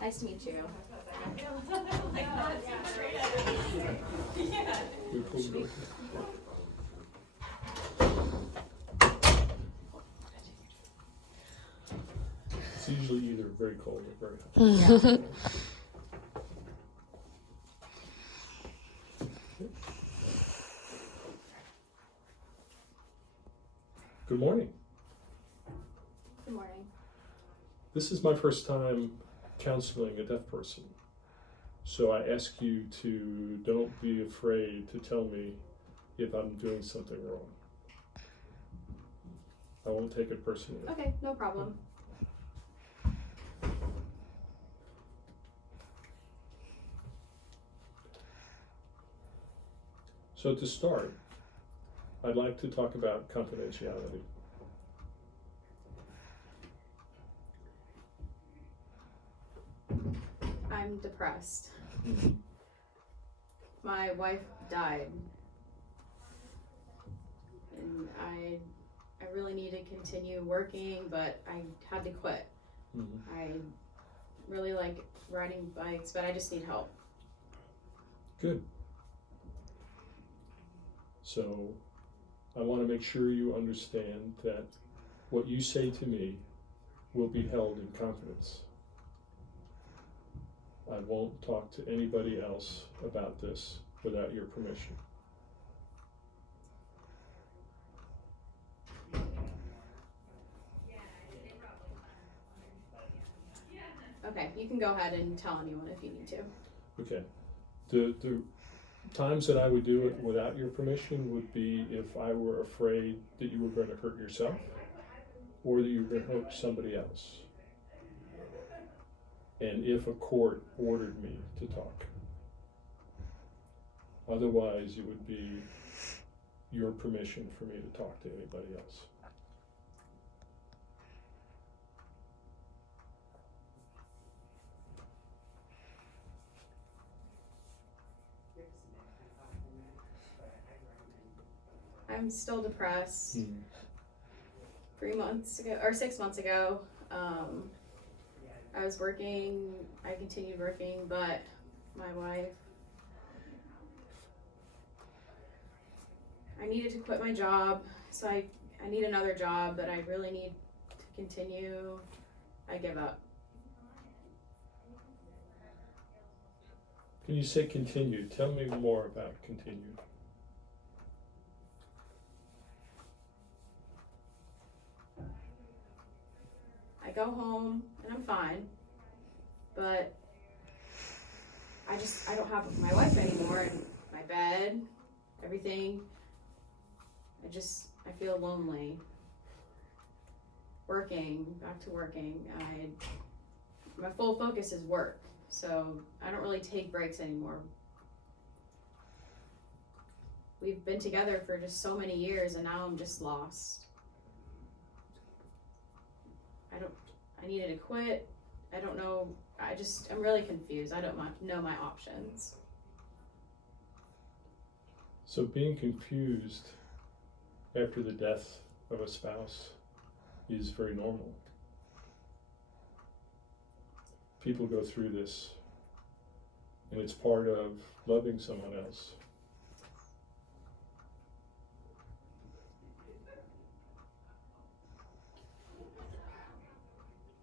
Nice to meet you. It's usually either very cold or very hot. Yeah. Good morning. Good morning. This is my first time counseling a deaf person. So I ask you to don't be afraid to tell me if I'm doing something wrong. I won't take it personally. Okay, no problem. So to start, I'd like to talk about confidentiality. I'm depressed. My wife died, and I really need to continue working, but I had to quit. Mm-hmm. I really like riding bikes, but I just need help. Good. So I want to make sure you understand that what you say to me will be held in confidence. I won't talk to anybody else about this without your permission. Okay, you can go ahead and tell anyone if you need to. Okay. The times that I would do it without your permission would be if I were afraid that you were going to hurt yourself or that you were going to hurt somebody else. And if a court ordered me to talk. Otherwise, it would be your permission for me to talk to anybody else. I'm still depressed. 3 months ago, or 6 months ago, I was working, I continued working, but my wife, I needed to quit my job, so I need another job, but I really need to continue. I give up. Can you say continue? Tell me more about continue. I go home and I'm fine, but I don't have my wife anymore, and my bed, everything. I feel lonely. Working, back to working. My full focus is work, so I don't really take breaks anymore. We've been together for just so many years, and now I'm just lost. I needed to quit. I don't know. I'm really confused. I don't know my options. So being confused after the death of a spouse is very normal. People go through this, and it's part of loving someone else.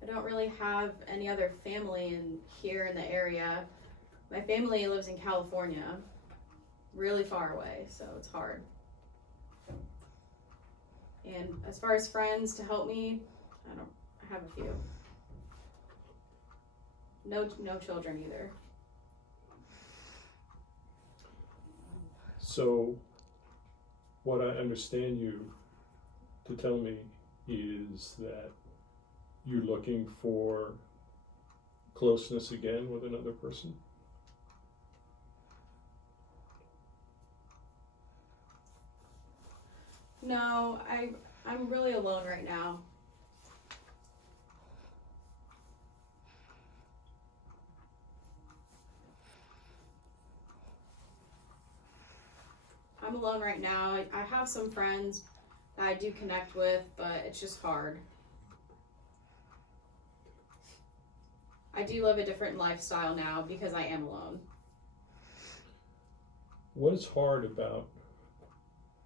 I don't really have any other family here in the area. My family lives in California, really far away, so it's hard. And as far as friends to help me, I have a few. No children either. So what I understand you to tell me is that you're looking for closeness again with another person? No, I'm really alone right now. I'm alone right now. I have some friends that I do connect with, but it's just hard. I do live a different lifestyle now because I am alone. What is hard about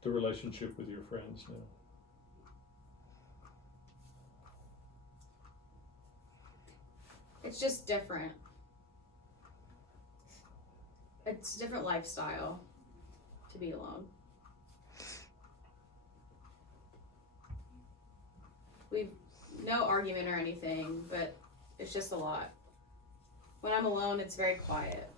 the relationship with your friends now? It's just different. It's a different lifestyle to be alone. We've no argument or anything, but it's just a lot. When I'm alone, it's very quiet.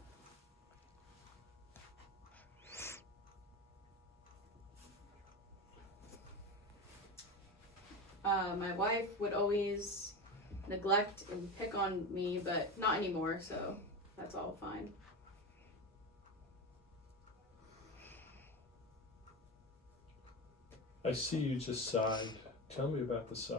My wife would always neglect and pick on me, but not anymore, so that's all fine. I see you just sighed. Tell me about the sigh.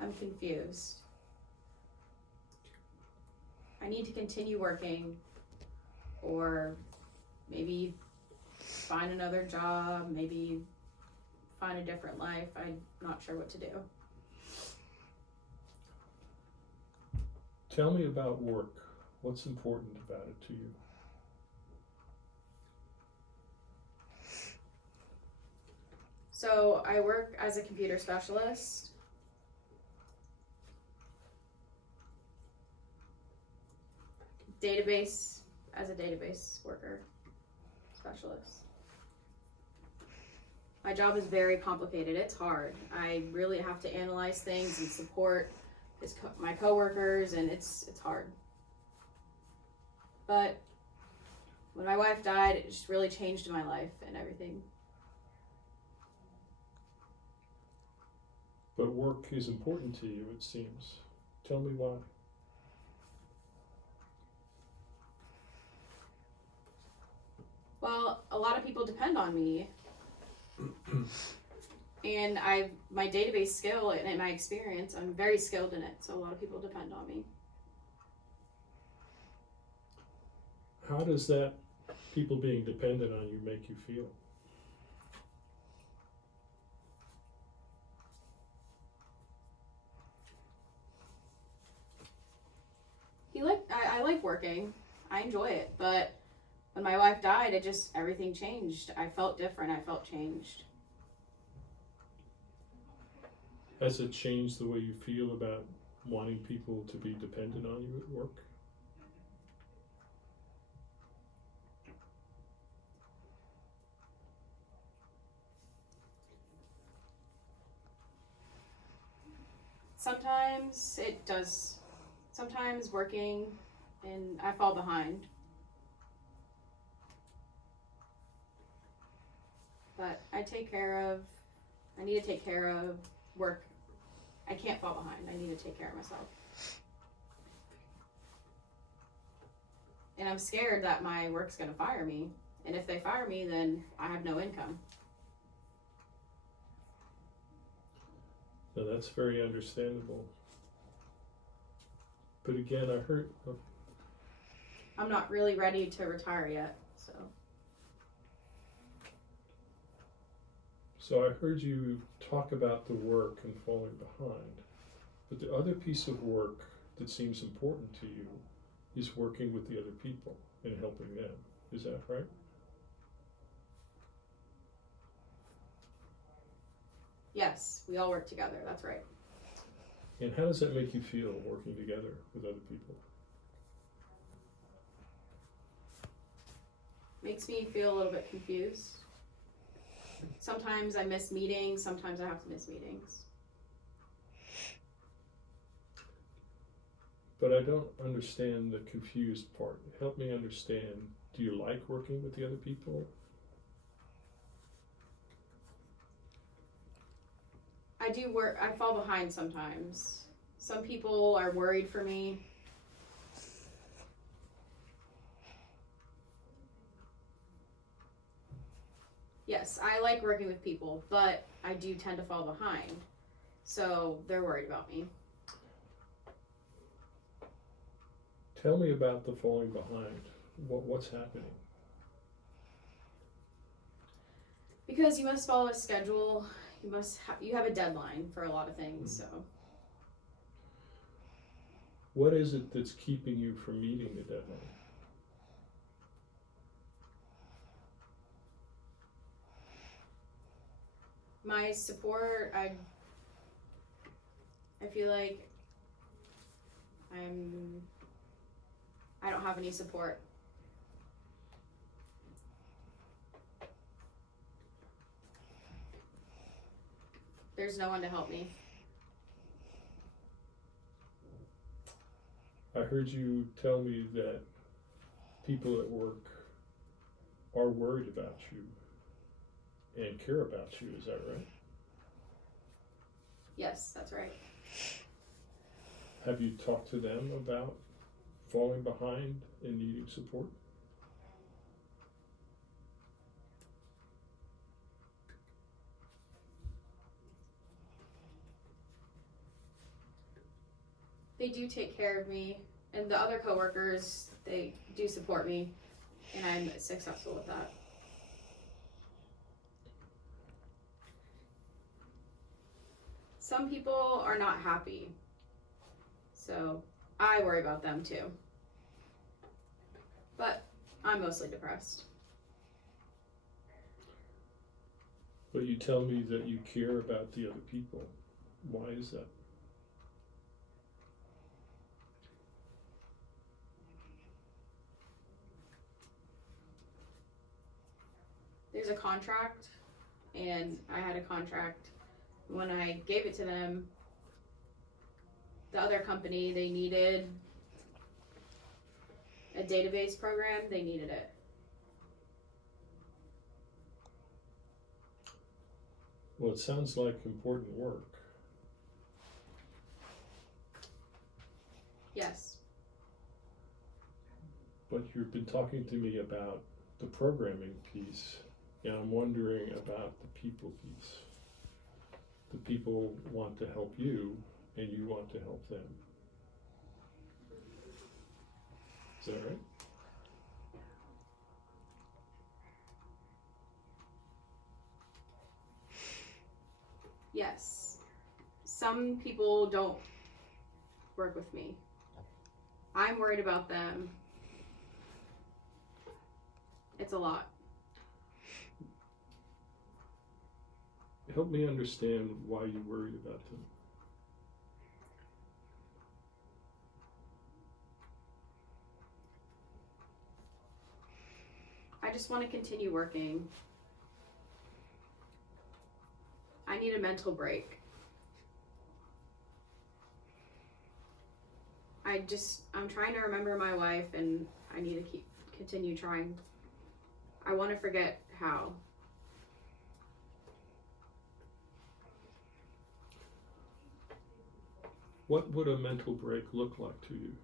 I'm confused. I need to continue working, or maybe find another job, maybe find a different life. I'm not sure what to do. Tell me about work. What's important about it to you? So I work as a computer specialist. As a database worker, specialist. My job is very complicated. It's hard. I really have to analyze things and support my coworkers, and it's hard. But when my wife died, it just really changed my life and everything. But work is important to you, it seems. Tell me why. Well, a lot of people depend on me. And my database skill and my experience, I'm very skilled in it, so a lot of people depend on me. How does that people being dependent on you make you feel? I like working. I enjoy it, but when my wife died, everything changed. I felt different. I felt changed. Has it changed the way you feel about wanting people to be dependent on you at work? Sometimes it does. Sometimes working and I fall behind. But I need to take care of work. I can't fall behind. I need to take care of myself. And I'm scared that my work's gonna fire me. And if they fire me, then I have no income. Now that's very understandable. But again, I heard. I'm not really ready to retire yet, so. So I heard you talk about the work and falling behind. But the other piece of work that seems important to you is working with the other people and helping them. Is that right? Yes, we all work together, that's right. And how does that make you feel, working together with other people? Makes me feel a little bit confused. Sometimes I miss meetings, sometimes I have to miss meetings. But I don't understand the confused part. Help me understand. Do you like working with the other people? I fall behind sometimes. Some people are worried for me. Yes, I like working with people, but I do tend to fall behind. So they're worried about me. Tell me about the falling behind. What's happening? Because you must follow a schedule. You have a deadline for a lot of things. So What is it that's keeping you from meeting the deadline? my support, I feel like I don't have any support. There's no one to help me. I heard you tell me that people at work are worried about you and care about you, is that right? Yes, that's right. Have you talked to them about falling behind and needing support? They do take care of me, and the other coworkers, they do support me, and I'm successful with that. Some people are not happy, so I worry about them too. But I'm mostly depressed. But you tell me that you care about the other people. Why is that? There's a contract, and I had a contract. When I gave it to them, the other company, they needed a database program, they needed it. Well, it sounds like important work. Yes. But you've been talking to me about the programming piece, and I'm wondering about the people piece. The people want to help you, and you want to help them. Is that right? Yes. Some people don't work with me. I'm worried about them. It's a lot. Help me understand why you worry about them. I just want to continue working. I need a mental break. I'm trying to remember my life, and I need to continue trying. I want to forget how. What would a mental break look like to you?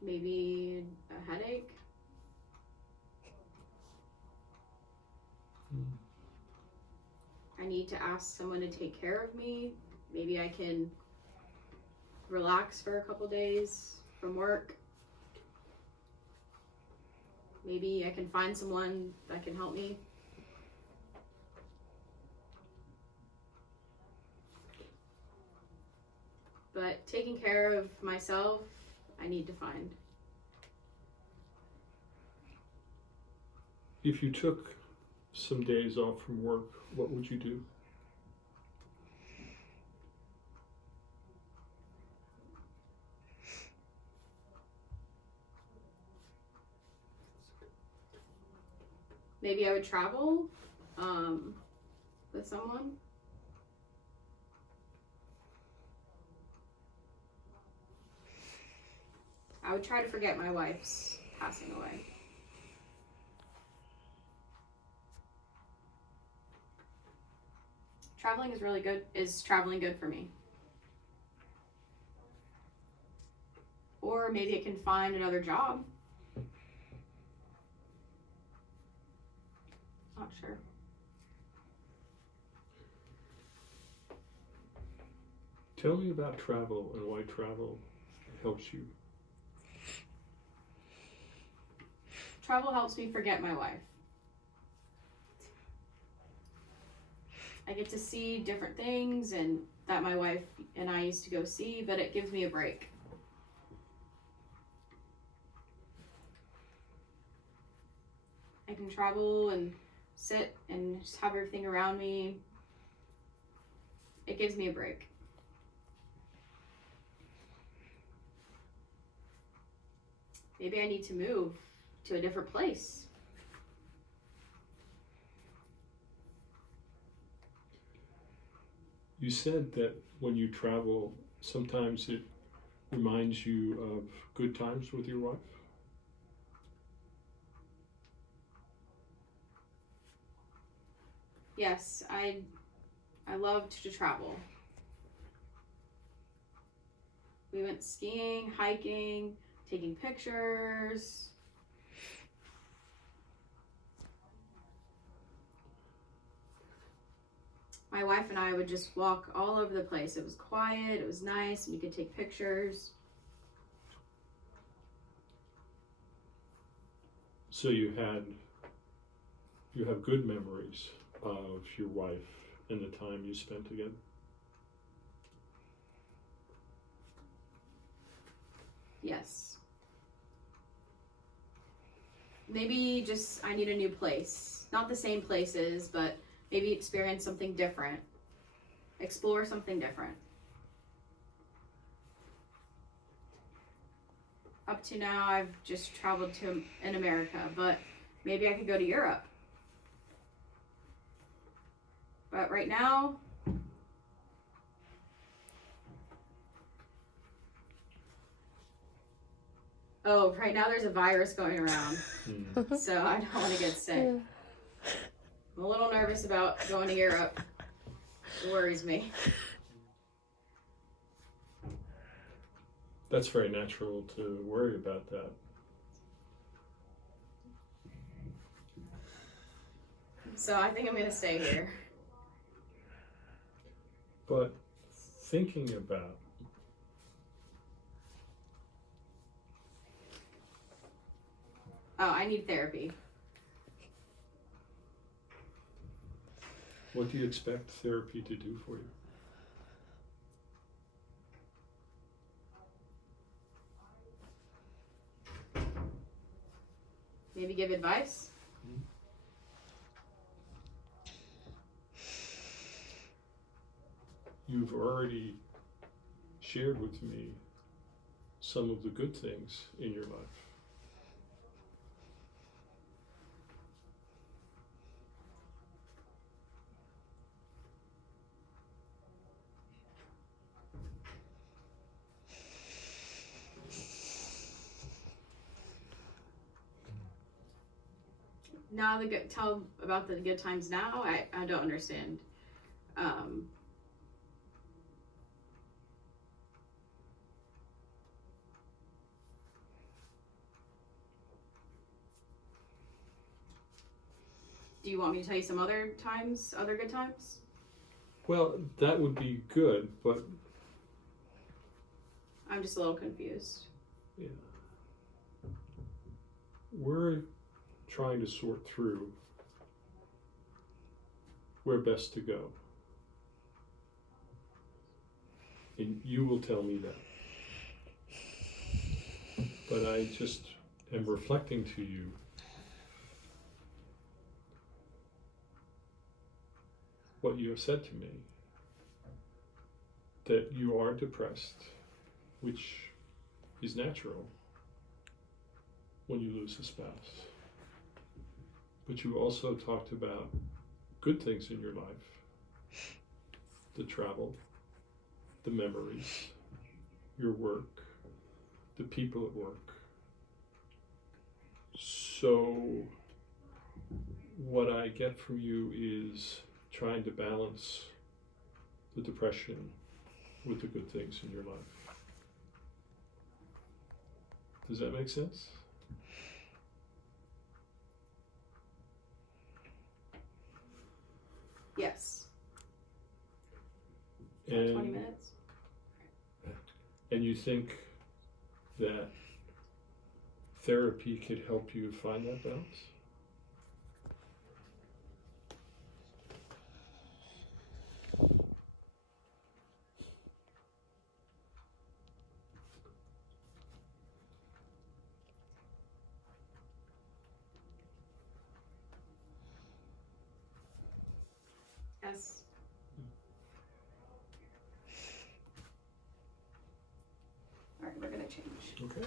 Maybe a headache. I need to ask someone to take care of me. Maybe I can relax for a couple days from work. Maybe I can find someone that can help me. But taking care of myself, I need to find. If you took some days off from work, what would you do? Maybe I would travel with someone. I would try to forget my wife's passing away. Traveling is really good. Is traveling good for me? Or maybe I can find another job. Not sure. Tell me about travel and why travel helps you. travel helps me forget my wife. I get to see different things and that my wife and I used to go see, but it gives me a break. I can travel and sit and just have everything around me. It gives me a break. Maybe I need to move to a different place. You said that when you travel, sometimes it reminds you of good times with your wife. Yes, I loved to travel. We went skiing, hiking, taking pictures. My wife and I would just walk all over the place. It was quiet, it was nice, and you could take pictures. So you have good memories of your wife and the time you spent together. Yes. Maybe just I need a new place. Not the same places, but maybe experience something different. Explore something different. Up to now, I've just traveled in America, but maybe I could go to Europe. But right now, right now there's a virus going around, so I don't want to get sick. I'm a little nervous about going to Europe. It worries me. That's very natural to worry about that. So I think I'm going to stay here. But thinking about I need therapy. what do you expect therapy to do for you? Maybe give advice? You've already shared with me some of the good things in your life. Now tell about the good times now. I don't understand. Do you want me to tell you some other times, other good times? Well, that would be good, but I'm just a little confused. yeah. We're trying to sort through where best to go. And you will tell me that. But I just am reflecting to you what you have said to me, that you are depressed, which is natural when you lose a spouse. But you also talked about good things in your life, the travel, the memories, your work, the people at work. So what I get from you is trying to balance the depression with the good things in your life. Does that make sense? Yes. And 20 minutes? And you think that therapy could help you find that balance? Yes. Alright, we're gonna change. Okay.